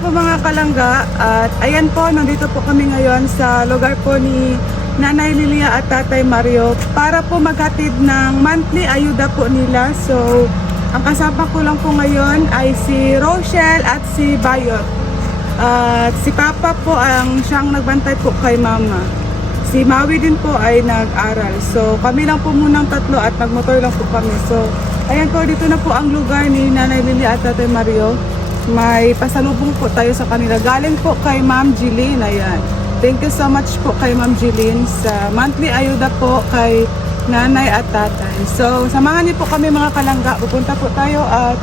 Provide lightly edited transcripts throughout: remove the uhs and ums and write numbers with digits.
po mga kalangga, at ayan po, nandito po kami ngayon sa lugar po ni Nanay Lilia at Tatay Mario para po maghatid ng monthly ayuda po nila. So, ang kasama ko lang po ngayon ay si Rochelle at si Bayot. At si Papa po ang siyang nagbantay po kay Mama. Si Maui din po ay nag-aral. So, kami lang po munang tatlo at magmotor lang po kami. So, ayan po, dito na po ang lugar ni Nanay Lilia at Tatay Mario. May pasalubong po tayo sa kanila. Galing po kay Ma'am Jeline. Ayan. Thank you so much po kay Ma'am Jeline sa monthly ayuda po kay Nanay at Tatay. So, samahan niyo po kami mga kalangga. Pupunta po tayo at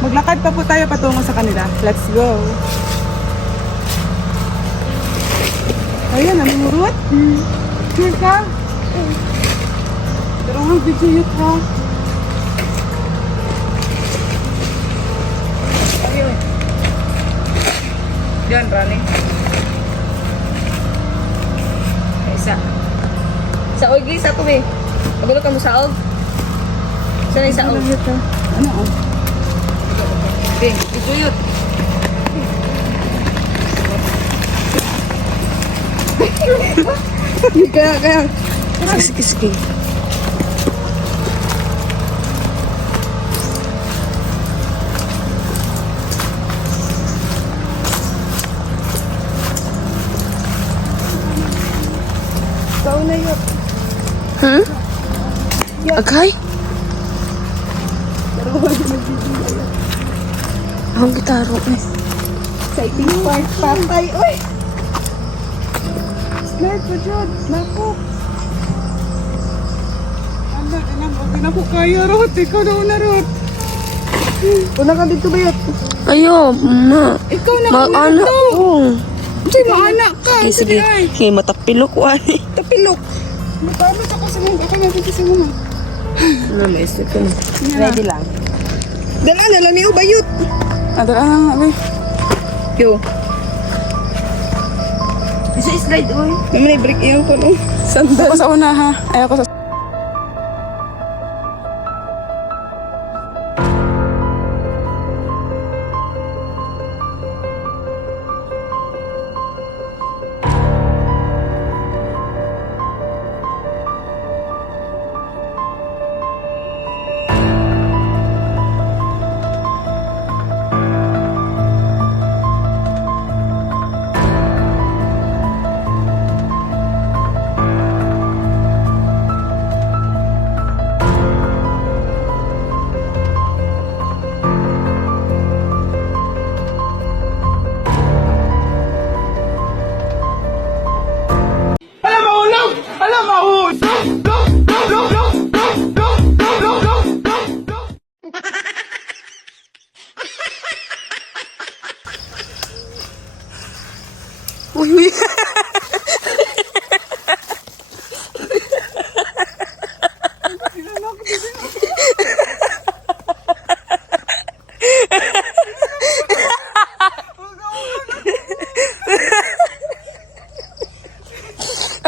maglakad pa po tayo patungo sa kanila. Let's go! Ayan, namumurot? Here ka? Pero nga, video yun ha. Ayun. Diyan, Rani. Isa. Sa og, isa ko, be. Pagulog ka mo sa og. Saan ay sa og? Ano, oh? Be, video yun. Kaya. Sige. Ikaw na yun. Huh? Agay? Ang gitaro eh. Exciting part, Papay. Uy! Slide po dyan. Naku. Huwag na po kaya, Rot. Ikaw na una, Rot. Una ka dito, Bayot. Ayo, ma. Ikaw na una Anak dito. ko. Sige, anak ka. Sige. Sige, matapilok ko ani. Tapilok. Matapos ako sa mga. Ako natin sa mga. Ano, maisip ko na. Ready lang. Dala na lang niyo, Bayot. Dala na nga, Bay. Yo. Isa slide, oy. May break iyan ko, no? Sandal. Ako sa una, ha? Ay, ako sa... Uy.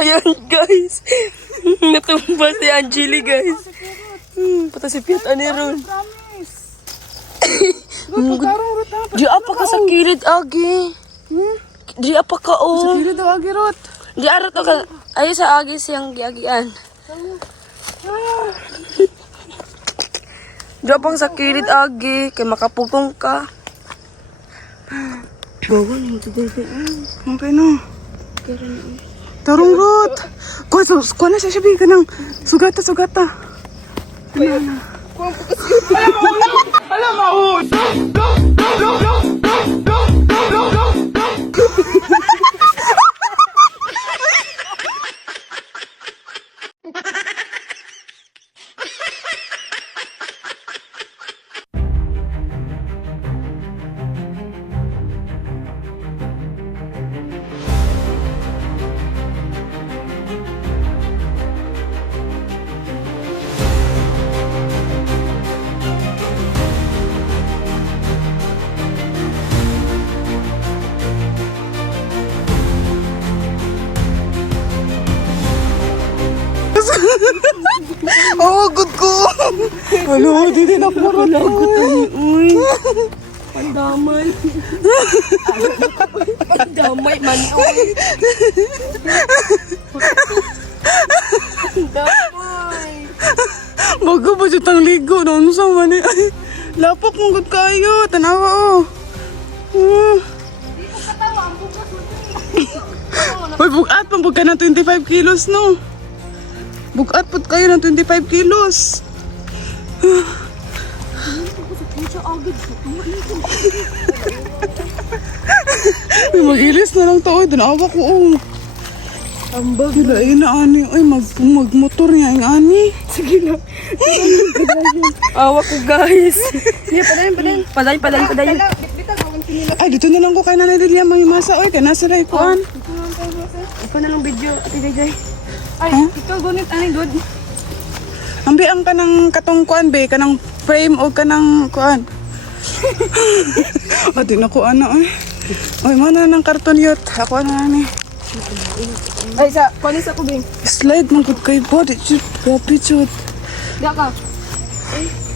Ayan guys. Natumba si Angeli guys. Pata si Piat ani ron. Di apa ka sa kilid agi? Di apa ka Sa o? kilo daw, agi, Rot. Di arot ka. Ayo sa agi siyang giagian. Di apa ka sa kilid agi kay makapugong ka. Bawan mo today. Okay, no. Tarong, Rot. Kuha na siya ka ng sugata. Alam mo! Oh, good ko. Ano, di din ako marunod. Uy. Pandamay. Pandamay man oy. Pandamay. Bago ba siya tang ligo? Ano sa mani? Ay, lapok mong good kayo. Tanawa oh. Uy, bugat pang ka ng 25 kilos, no? Bugat po kayo ng 25 kilos. Uy, mag-ilis na lang to. Uy, tanawa ko, oh. Ambag. Gila, na ani. Uy, magmotor niya yung ani. Sige na. Awa ko guys. Sige, padayon. Padayon. Ay, dito na lang ko kay Nanay Lilia mamimasa. Uy, kaya nasa ray kuan. Ikaw na lang video, Ate Jay. Ay, Ikaw gunit, ani good. Ambi ang kanang katong kuan be, kanang frame o kanang kuan. O, di na ko ano eh. Uy, mana ng karton yut. Ako na ni. Ay, kuanis ako, Bing. Slide mong good kay body. Chut, grabe chut. Diya ka.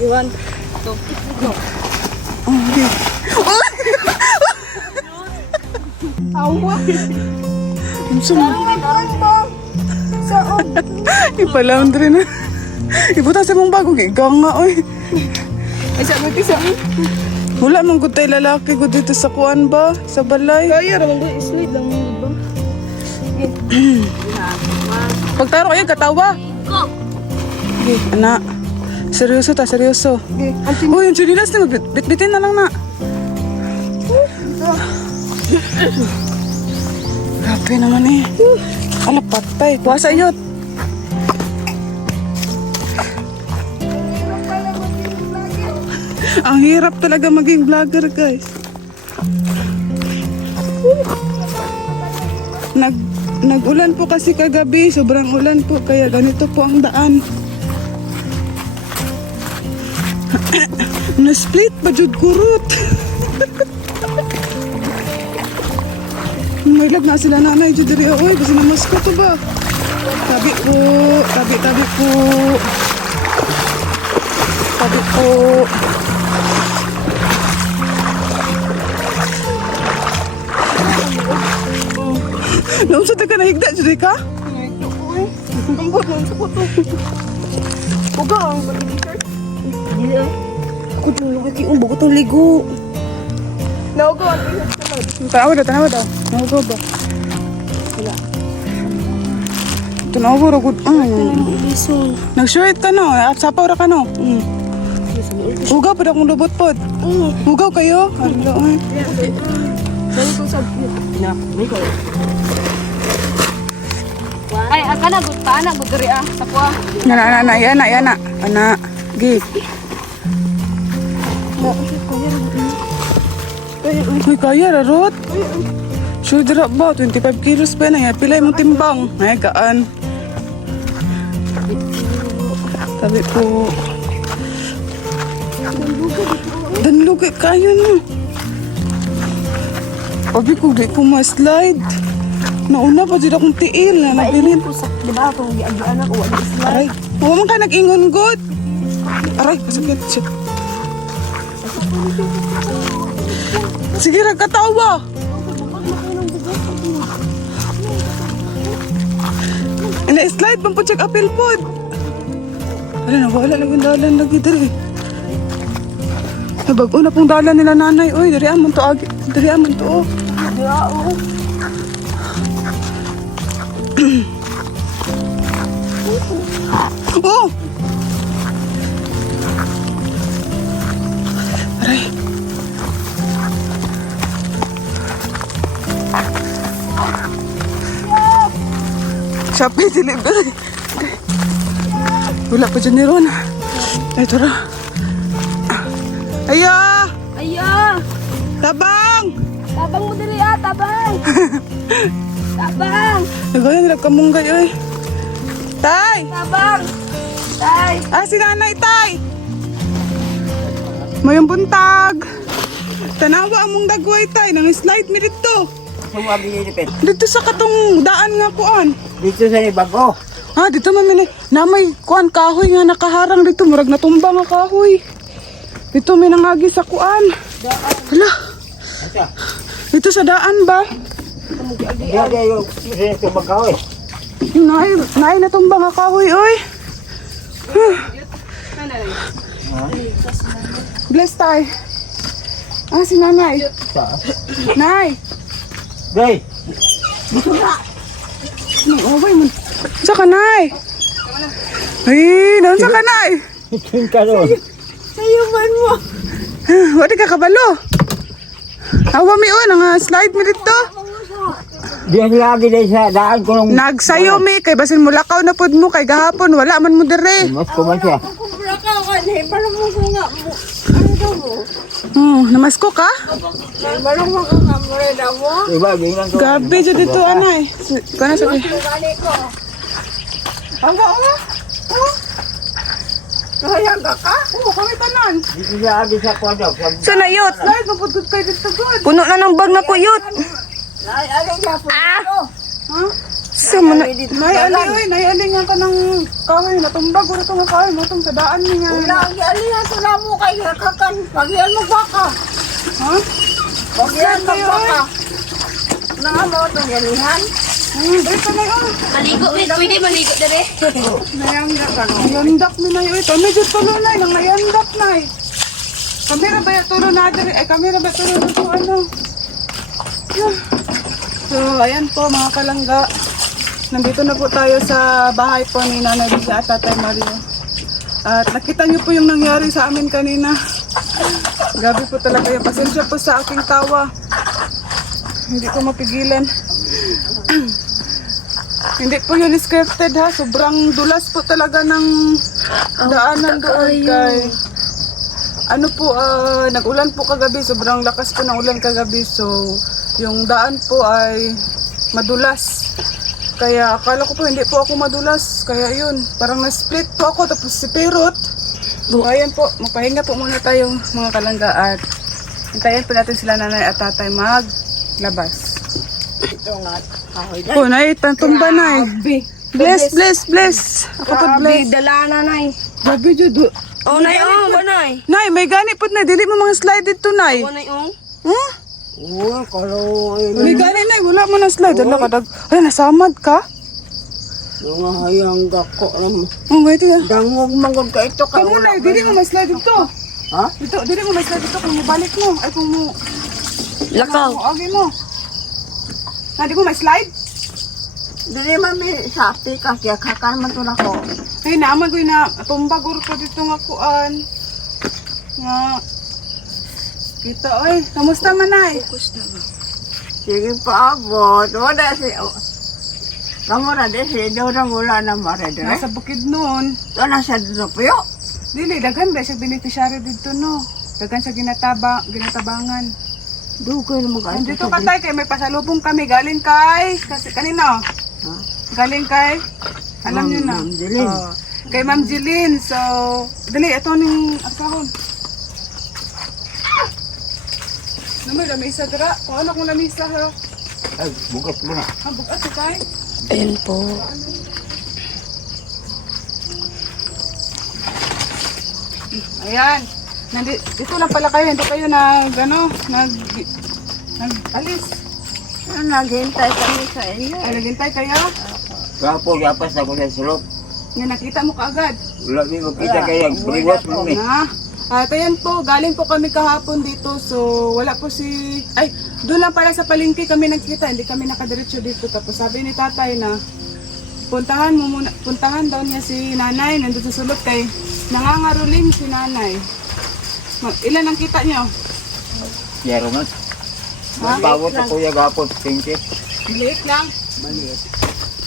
Iwan. Ito. Go. Oh, okay. Awa. Parang to. Saan? ipalaundry na. Ibuta sa mong bago. Gigang nga, oy. Ay, saan mo Wala mong good tayo lalaki ko dito sa kuan ba? Sa balay. Kaya naman doon, slide lang mo ba? Pagtaro kayo, katawa. Go! Okay, anak. Seryoso ta, seryoso. Uy, yung chinilas na, bitbitin na lang na. Grabe naman eh. Ala, patay. Kuwasa yun. Ang hirap talaga maging vlogger, guys. Nag-ulan po kasi kagabi. Sobrang ulan po. Kaya ganito po ang daan. Na-split pa jud kurot. May lag na sila nanay jud diri. Oy, basta na masko to ba? Tabi po. Tabi po. Tabi po. Naunsa ka nahigda jud ka? Ito ko eh. Ang buwan sa kuto. Uga ang pag-t-shirt. Hindi ah. Ako dyan lang kaki bago itong ligo. Naugo ang t-shirt. Tanawa daw. Naugo ba? Wala. Tanawa ra gud. Lison. Nag-shirt ka no? Sapaw ra ka no? Ugaw pa akong lubot pod. Ugaw kayo? Hello. Dali ko sa... May ko. Ay, aka na, good pa na, good diri ah. Sapwa. Yana. Ana. Gi. Uy, kaya rarot. Sure drop ba? 25 kilos pa na. Pilay mong timbang. Ay, kaan. Tabi po. Danlugi kayo no. Abi ko di ko ma-slide. Nauna pa dyan akong tiil na nabilin. Di ba akong giagian ako, wala slide. Aray, huwag man ka nag-ingon good. Aray, masakit siya. Sige, nagkatawa. Ina-slide bang po check apel pod. Aray, nawala lang yung dalan lagi dali. Bago na pong dalan nila nanay. Uy, dari amon to agi. Dari amon to oh. Oh! Aray. Shopee delivery. Wala pa dyan ni Ron. Ito ra. Ayo! Ayo! Tabang! Tabang mo diri ah, tabang! Tabang! Nagaya nila kamunggay oy. Tay! Tabang! Tay! Si nanay, tay! Mayong buntag! Tanawa among dagway, tay. Nang slide mi dito. Semua binilipit. Dito sa katong daan nga kuan. Dito sa Bago. Dito mamili. Na may kuan kahoy nga nakaharang dito. Murag natumba nga kahoy. Dito may nangagi sa kuan. Hala, Asa? ito sa daan ba? Diyan yung susunod sa bagaw eh. Naay na tong mga kahoy, oy. Bless tayo. Ah, si nanay. Saan? Nay. Day! Okay mo. Sa kanay. Ay, doon sa kanay. Itin ka ron. Sayuman mo. Wala ka kabalo. Hawa mi o, nga slide mi dito. Diyan lagi din sa daan ko nung... Nagsayo mi, kay basin mo lakaw na pod mo, kay gahapon, wala man mo dire. Mas ko man siya. Kumpra ka kanay. Parang mo ko nga mo. Ano daw mo? Namasko ka? Parang mo ko nga mo rin daw mo. Diba, ganyan ko. Gabi dyan dito, anay. Kana sa kay. Gani ko. Hangga, oh. Sayang ka ka? Oo, kami tanan. Dito lagi sa kwadyo. So na yut. Slide, mapudgod kayo dito, good. Puno na ng bag na ko yut. Ay, alin niya po dito. Ha? So mo na. Nay, ali, nay, ali nga ka ng kahoy, natumbag, wala itong kahoy, matong sa daan ni nga. Lagi alihan to na mo kay kakan. Pagyan mo baka. Ha? Pagyan mo baka. Nga mo itong alihan. Dito na yun. Maligo, pwede maligo dere. Nayandak ka, no? Nayandak mi na yun. Ito, medyo tulo na yun, nayandak na eh. Kamera ba yung tulo na diri? Ay, kamera ba tulo na ito, ano? So, ayan po mga kalangga. Nandito na po tayo sa bahay po ni Nanay Lilia at Tatay Mario. At nakita niyo po yung nangyari sa amin kanina. Gabi po talaga yung pasensya po sa aking tawa. Hindi ko mapigilan. Hindi po yun scripted ha. Sobrang dulas po talaga ng daanan doon kay... Ano po, nag-ulan po kagabi. Sobrang lakas po ng ulan kagabi. So, yung daan po ay madulas. Kaya akala ko po hindi po ako madulas. Kaya yun, parang na-split po ako. Tapos si Perot. Ayan po, magpahinga po muna tayong mga kalangga. At hintayin po natin sila nanay at tatay maglabas. Ito nga. Kahoy Oh, nay, tumba nay. Bless, bless, bless. Ako po bless. Dala na nay. Grabe jud. Oh nay, oh, banay. Nay, may gani po na. Dili mo mga slide dito, nay. Banay, oh. Hmm? Oo, kalo. May gani, nay. Wala mo na slide. Wala ka dag. Ay, nasamad ka? Mga hayang gako naman. Oh, wait ya. Dangog mangod ka ito ka. Kamu, nay. Dili mo ma-slide dito. Ha? Dito, dili mo ma-slide dito. Kung mabalik mo. Ay, kung mo. Lakaw. Agi mo. Na, di mo ma-slide? Dili mami sapi ka kaya kakan man to nako. Ay, naaman ko na. Tumbagor ko dito nga kuan. Nga. Kita, oy. Kamusta man, nay? Sige pa abot. Wala si kamu na de si daw na wala na mare de. Nasa bukid noon. To na sa dito puyo. Dili, daghan ba siya beneficiary dito, no? Daghan siya ginatabangan. Dugay na mga Andito ka tayo kay may pasalubong kami. Galing kay, kasi kanina, galing kay, alam niyo na. Ma'am Jeline. Oh, kay Ma'am Jeline. So, dali, ito ning asahon. Naman, lamisa dira. Kung ano kung lamisa ha. Ay, bukas mo na. Ang bukas ito tayo. Ayan po. Ayan. Dito lang pala kayo. Hindi kayo nag-alis. Naghintay kami sa inyo. Ay, naghintay kayo. Gapo, gapas ako sa sulok. Nga nakita mo kaagad. Wala mi makita kaya briwas mo ni. At ayan po, galing po kami kahapon dito. So, wala po si... Ay, doon lang pala sa palengke kami nagkita. Hindi kami nakadiretso dito. Tapos sabi ni tatay na puntahan daw niya si nanay. Nandun sa sulot kay nangangaruling si nanay. Ilan ang kita niyo? Yaro man. Ha? Bawat ako ya gapon, tingkit. Maliit lang. Maliit.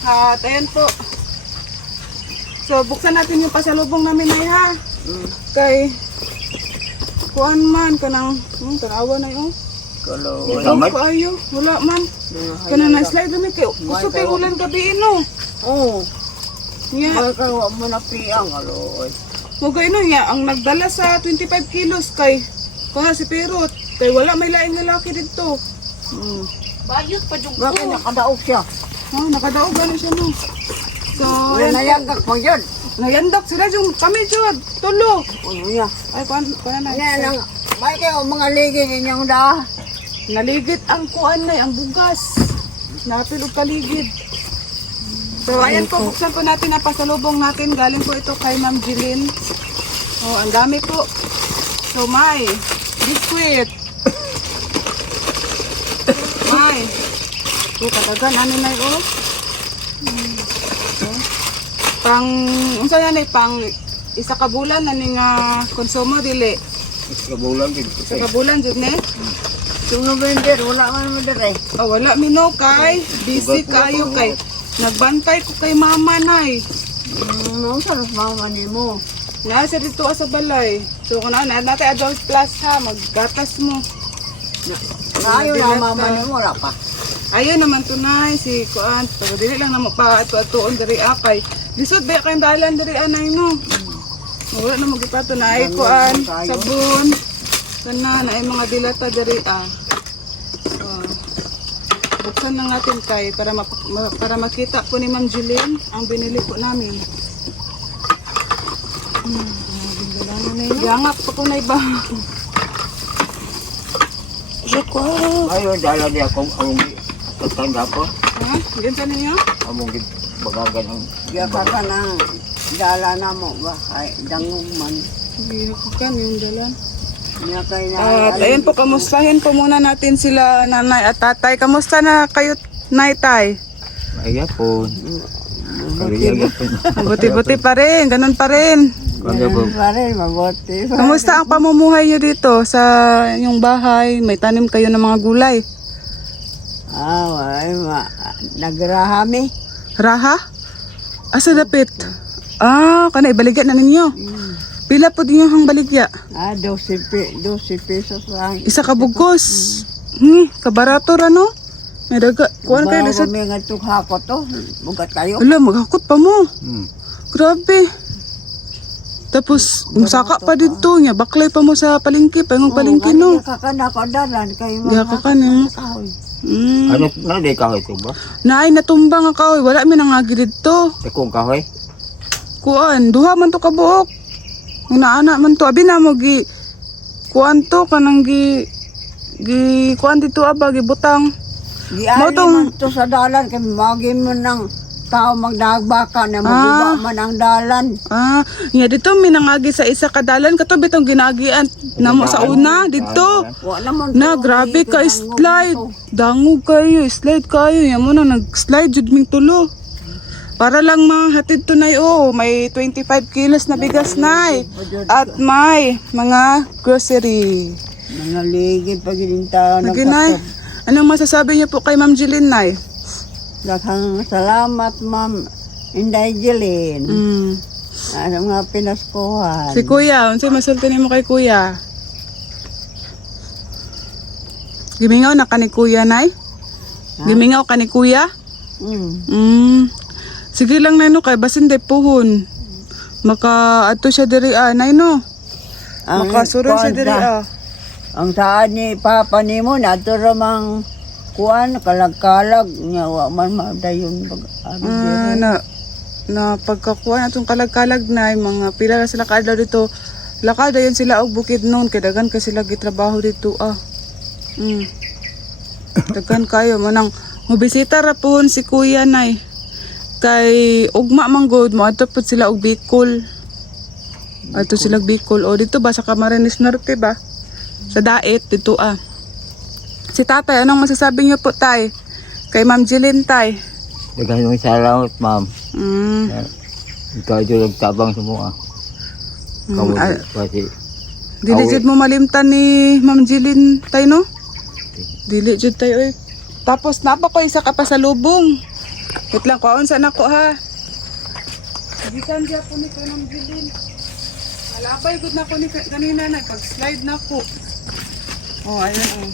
At ayan po. So, buksan natin yung pasalubong namin ay ha. Kay kuan man kanang tanawa na yung Kalau wala ko ayo wala man kana na slide dumi kay uso kay ulan gabi no oh, nya may kawa mo na piyang aloy. mo gay no nya ang nagdala sa 25 kilos kay kuha si Perot kay wala may laing lalaki dito. Bayot pa jung Bakit nakadaog siya? Nakadaog ano siya no. So Wala na yagak mo yun. nayandak sila yung kami jud tulo Ano niya? ay kuan na Yan ang May kayo mga ligid inyong da. Naligid ang kuan na, ang bugas. Napil og paligid. So, ayan po, buksan po natin ang pasalubong natin. Galing po ito kay Ma'am Jeline. Oh, ang dami po. So, may biskwit. May. Oh, katagan, ano na yun, oh. Pang, unsa na pang isa ka bulan na ning konsumo dili. Sa bulan din. Isa ka bulan jud ne. Yung November, wala man mo dire. Oh, wala mino kay busy kayo kay nagbantay ko kay mama nay. Nung sa mama ni mo. Nasa dito sa balay. So kung na natin adult plus ha, maggatas mo. Ayaw na mama ni mo, wala pa. Ayun naman tunay si kuan. Pero dili lang na pa ato-atoon diri akay. Lisod ba kay dalan diri anay no. Wala na magipato na ay kuan, sabon. Kana na ay mga dilata diri Oh. Buksan na natin kay para para makita po ni Ma'am Jeline ang binili po namin. Yangap pa ko na iba. Ayaw, dala di akong among tatanda ko. Ha? Ganito ninyo? Among bagagan ng Diya ka ka ng dala na mo ba? Ay, dangog man. Hindi ko kan yung dalan. Niya kay na. At ayun po, kamustahin po muna natin sila nanay at tatay. Kamusta na kayo, nay, tay? ayapon. Kaliyagan po. Buti-buti pa rin, ganun pa rin. Kaliyagan. Pare, mabuti. Kamusta ang pamumuhay nyo dito sa inyong bahay? May tanim kayo ng mga gulay. Ay, nagrahami. Raha? Asa dapit? Kana ibaligya na ninyo. Pila po din yung baligya? 12 pesos lang. Isa ka bugos. Kabarato ra no? May daga. Kuhan kayo lasad. May nga tukha ko to. Bugat kayo. Ala, maghakot pa mo. Grabe. Tapos, musaka pa dito niya. Baklay pa mo sa palengke. Pangong palengke no. Kakana ko dalan kayo. Di ka kanin. Ano na di kahoy ko ba? Naay, natumbang ang kahoy. Wala mi nangagi dito. Tekong kahoy. Kuan, duha man to kabuok. Una-ana man to. Abi na mo gi kuan to kanang gi kuan dito aba gibutang. Di ali man to sa dalan kay magin mo ng tao magdagbaka na magiba man ang dalan. Nya dito minangagi sa isa ka dalan kato bitong ginagian namo sa una dito. Wala man Na grabe ka slide. Dangog kayo, slide kayo. Yan mo na nag-slide jud ming tulo. Para lang mahatid to nay may 25 kilos na bigas nay. At may mga grocery. Mga ligid pag tao Naginay. Anong masasabi niyo po kay Ma'am Jeline nay? Daghang salamat ma'am Inday Jeline. Ano nga pinaskuhan. Si Kuya, unsay masulti nimo kay Kuya? Gimingaw na ka ni Kuya nay? Gimingaw ka ni Kuya? Sige lang nay no kay basin de puhon. Maka ato siya diri nay no. Makasuro siya diri Ang saan ni Papa ni mo naturamang kuan kalag-kalag nya wa man madayon pag na pagkakuha atong kalag-kalag na mga pila na sila kaadlaw dito. Lakad ayon sila og bukid noon kay daghan ka sila gitrabaho dito Daghan kayo manang mobisita ra pohon si Kuya nay. Kay ugma man gud mo adto pud sila og Bicol. Adto sila og Bicol o dito ba sa Camarines Norte ba? Sa Daet dito Si tatay, anong masasabi niyo po tay? Kay Ma'am Jeline tay? Daghang salamat, ma'am. Ikaw jud tabang sa mo. Kamu pati. Dili jud mo malimtan ni Ma'am Jeline tay no? Dili jud tay oy. Tapos napa ko isa ka pasalubong. Wait lang ko unsa nako ha. Gikan dia po ni kay Ma'am Jeline. Alabay gud na ko ni kanina na pag-slide na ko. Ayun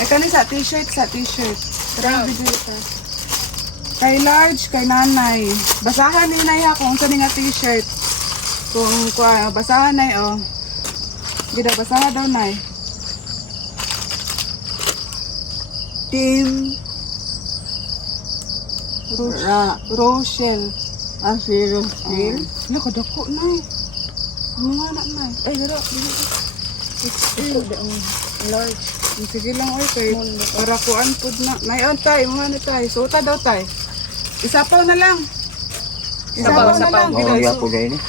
Ay kani sa t-shirt Tara video ito. Kay large, kay nanay. Basahan ni nay ha kung saan nga t-shirt. Kung basahan nay Gida basahan daw nay. Team Rochelle. Rochelle. Wala ka dako nay. Mga anak nay. Ay dira. Sige lang oy kay para kuan pud na. Nayon tay, mo na tay. Suta daw tay. Isapaw na lang. Isapaw na lang. Oo, iya po dahil eh.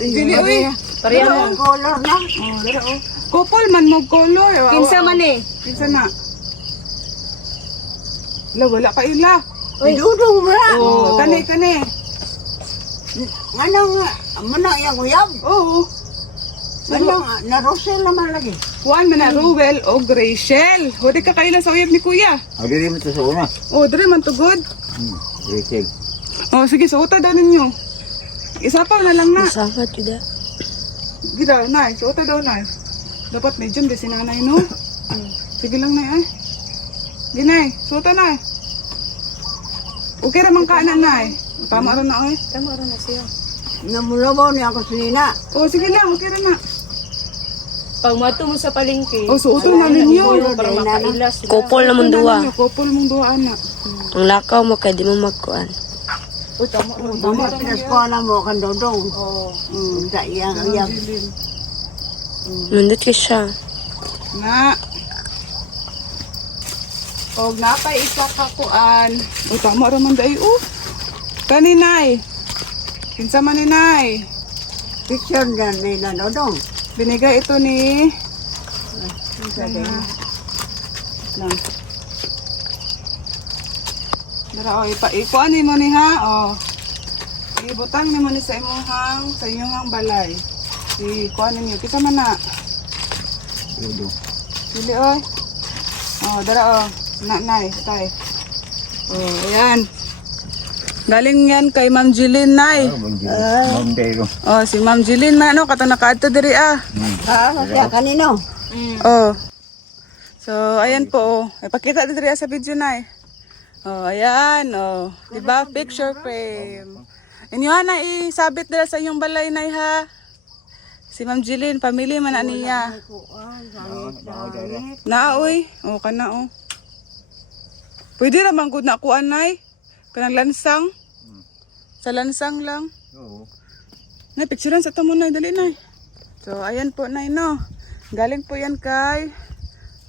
Dili oy. Pareha mo. Color na. Oh, dara oh. Kupol man mo color. Kinsa man eh. Kinsa na? Wala pa ila. Idudong mo na. Oh, kani. Ano nga, mana yung uyab. Oo. Ano nga, na Rosel naman lagi. Kuan man na Ruel o Rachel. Hudi ka kaila sa uyab ni kuya. Hindi rin mo ito sa una. Oh, dre man to good. Rachel. Oh, sige, suota daw ninyo. Isapaw na lang na. Sapat juga. Gida, nay, suota daw nay. Dapat medium di si nanay, no? Sige lang nay, ay. Ginay, suota nay. Okay ramang kaanan nay. Tama rin na, ay. Tama rin na siya. Namulabaw niya ako sinina. Oh, sige lang, okay rin na. Pag mato mo sa palengke, Oh, suota na ninyo. para makailas. Kupol naman duwa. Kupol mong duwa, anak. Ang lakaw mo kay di mo magkuan. Uy, tama rin. Tama, pinaskola mo kan dodong. Oh, Sa iyang uyab. Jilin. Nandot ka siya. Na. Og napay isa ka kuan. O tama ra man dai Kaninay. Kinsa man ni nay? Picture na nila dodong. Binigay ito ni lang. Dara o ikuan ni mo ni ha. O. Ibutang ni mo ni sa inyong balay. Kuan ninyo. Kita man na. Ludo. Dili oy. Oh, dara Nay, tay. Oh, ayan. Galing yan kay Ma'am Jilin, nay. Montero. Oh, si Ma'am Jilin man ano katong nakaadto diri Ha, kaya kanino? Oh. So, ayan po oh. Ipakita diri sa video nay. Oh, ayan oh. Di ba picture frame. Inyo na isabit dira sa iyong balay nay ha. Si Ma'am Jilin, pamilya man aniya. Naoy. Oh, kana oh. Pwede raman gud na kuan nay. Kanang lansang. Sa lansang lang. Oo. Nay, picturean sa tamo nay, dali nay. So, ayan po nay no. Galing po yan kay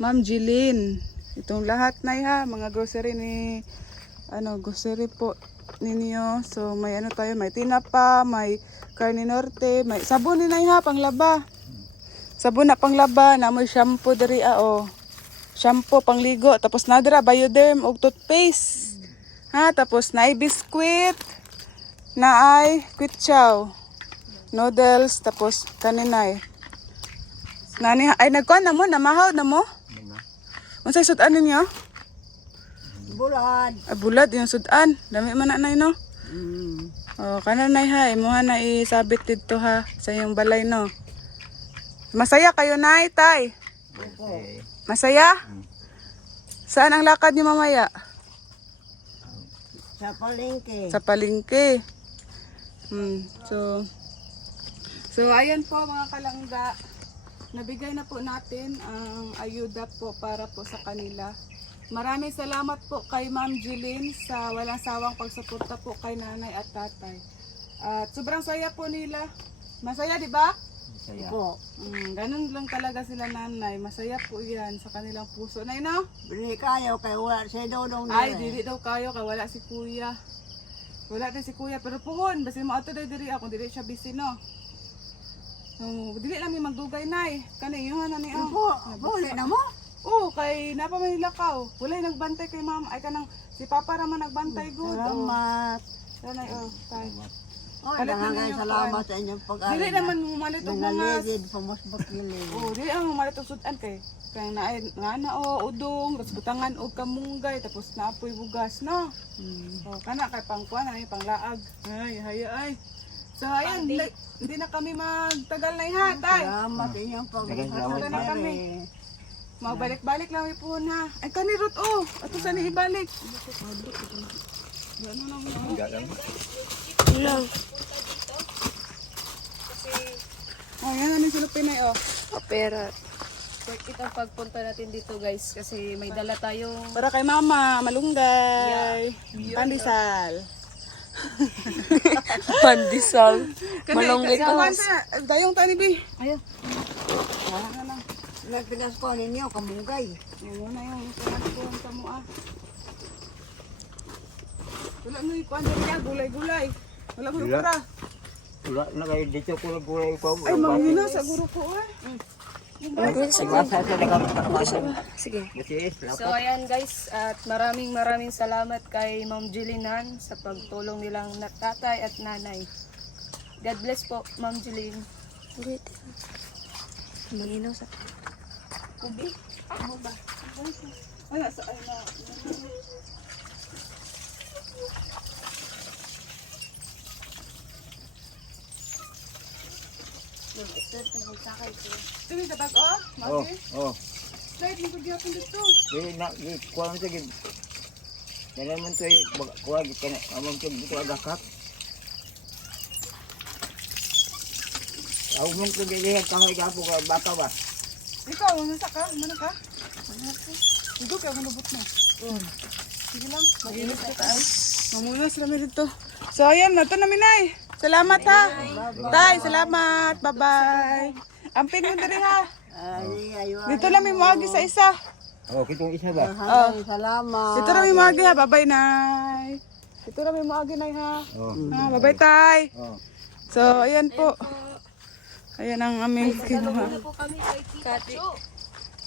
Ma'am Jilin. Itong lahat nay ha, mga grocery ni grocery po ninyo. So, may tayo, may tinapa, may karne norte, may sabon ni nay ha, panglaba. Sabon na panglaba, na may shampoo diri oh. Shampoo pangligo, tapos nadira Bioderm og toothpaste. Ha, tapos na biskwit, na ay kwitchaw, noodles, tapos kaninay. Nani ay nagkuan na mo, namahaw na mo? Unsay sudan ninyo? Bulad. Bulad yung sudan. Dami man na nay no. Oh, kananay ha, imuha na isabit dito ha sa iyong balay no. Masaya kayo nay, tay. Masaya? Saan ang lakad niyo mamaya? Sa palengke. Sa palengke. So ayan po mga kalangga. Nabigay na po natin ang ayuda po para po sa kanila. Maraming salamat po kay Ma'am Jilin sa walang sawang pagsuporta po kay nanay at tatay. At sobrang saya po nila. Masaya, di ba? Saya. Po. Ganun lang talaga sila nanay. Masaya po yan sa kanilang puso. Nay, no? Bili kayo kay wala si dodong Ay, dili daw kayo kay wala si kuya. Wala din si kuya. Pero puhon, basta mo ato daw diri ako. Dili siya busy, no? Dili lang may magdugay, nay. Kani, yung na ni Po, buli na mo? Oo, kay napa man nilakaw. Walay nagbantay kay ma'am. Ay kanang si papa raman nagbantay good. Salamat. Nanay, tay. Oh, Palit na daghang ninyo, salamat sa inyong pag-aari. Dili naman mumalit og mga Nangaligid, pamusbakilin. dili ang mumalit og sudan kay naay ngana udong, tapos butangan og kamunggay, tapos naapoy bugas, no? Kana kay pangkuan ay panglaag. Ay, haya ay. So ayan, hindi na kami magtagal na ha, tay. Salamat inyong Wala na kami. pag-aari. Magbalik-balik lang po na. Ay, kanirot oh. Ato saan ibalik? Hello. Oh, yan namin sila Pinay oh. Opera. Worth it ang pagpunta natin dito guys kasi may dala tayong Para kay mama, malunggay. Pandesal. Pandesal. Malunggay ka. ka. Dayong tani bi. Ayo. Wala na lang. Nagpinas ko ninyo, kamugay. Ayun na yung pinagkuhan sa mo ah. Wala mo ikuan na niya, gulay-gulay. Wala mo Wala. ukra. Wala na kayo dito ko na gulay ko. Ay, mangina sa guro ko ah. Sige. So ayan guys, at maraming salamat kay Ma'am Jilinan sa pagtulong nilang tatay at nanay. God bless po, Ma'am Jilin. Ulit. Maginaw sa... Ay, nasa, ay na. Sige, dabag oh. Oh, Magi. oh. Slide mo pagyapon dito. Di na di kuan sa gid. Dala man toy kuan kana amon to dito agakak. Aw mong ko dili kahoy gapo ka baka ba. Ikaw, nasa ka? Mana ka? Ito kaya manubot na. Sige lang, mag-init ka tayo. Mamunas kami dito. So ayan, nato na minay. Salamat ha. Tay, salamat. Bye-bye. Amping mo diri ha. Dito lang may magi sa isa. Oh, kitong isa ba? Salamat. Dito lang may magi ha. Bye-bye, nay. Dito lang may magi, nay ha. Oh. Bye-bye, tay. Oh. So, ayan po. Ayan ang aming kinuha.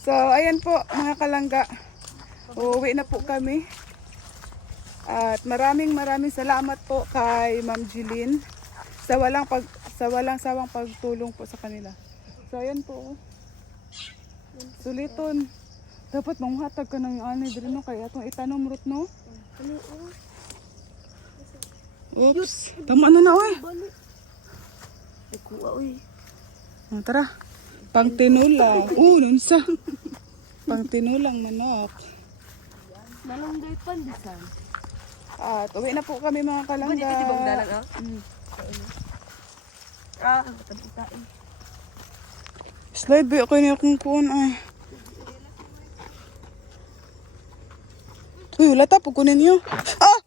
So, ayan po mga kalangga. Uuwi na po kami. At maraming salamat po kay Ma'am Jilin sa walang sawang pagtulong po sa kanila. So, ayan po. Suliton. Dapat manghatag ka ng ani diri no kay atong itanom rot no. Oops. Tama na na oy. Tara. Pang tinula. Nunsa. Pang tinulang manok. Malunggay pandisan. At uwi na po kami mga kalangga. Slide ba ako niya kung kuhan ay. Uy, wala tapo kunin niyo. Ah!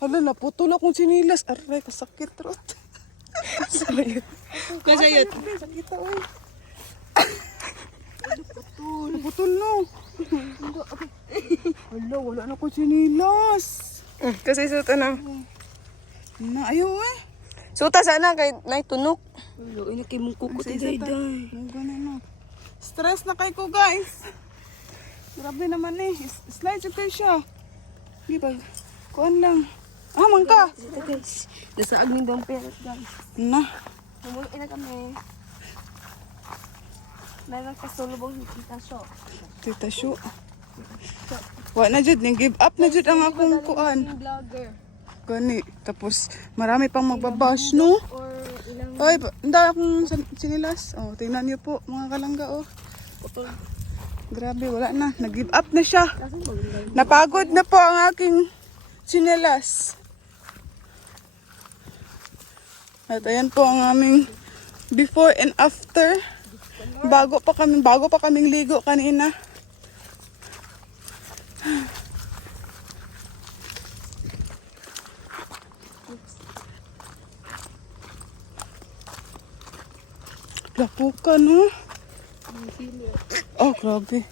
Hala, naputol akong sinilas. Aray, kasakit rot. Sayot. Kasayot. Sakit ta, uy. Naputol no. Hala, wala na akong sinilas. Kasi suta na. Na, ayaw eh. Suta sana kay naitunok. Ulo, ina kay mong kukot Ay, day sa- day. Ay, ganun na. Stress na kay ko guys. Grabe naman eh. Slide siya kayo siya. Hindi ba? Kuhan lang. Ah, mangka. Ito guys. Nasa agning dong peret guys. Na. Mumuin na kami. Meron ka sulubong kita siya. Tita Shu. Wa na jud. Ning give up na jud ang akong kuhan. Vlogger. Gani. Tapos marami pang magbabash no. Or ilang Ay, hindi akong sinilas. Oh, tingnan niyo po mga kalangga oh. Grabe, wala na. Nag-give up na siya. Napagod na po ang aking sinilas. At ayan po ang aming before and after. Bago pa kaming ligo kanina. Lapukan, no? Oh, grabe.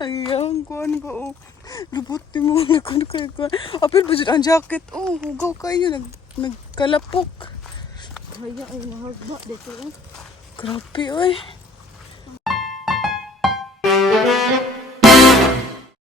Ang iyang kuhan ko, oh. Lubuti mo, nagkuhan ko. Apil ba dyan ang jacket? Oh, hugaw kayo. Nagkalapok. kaya ay mahagba dito. Grabe, oy.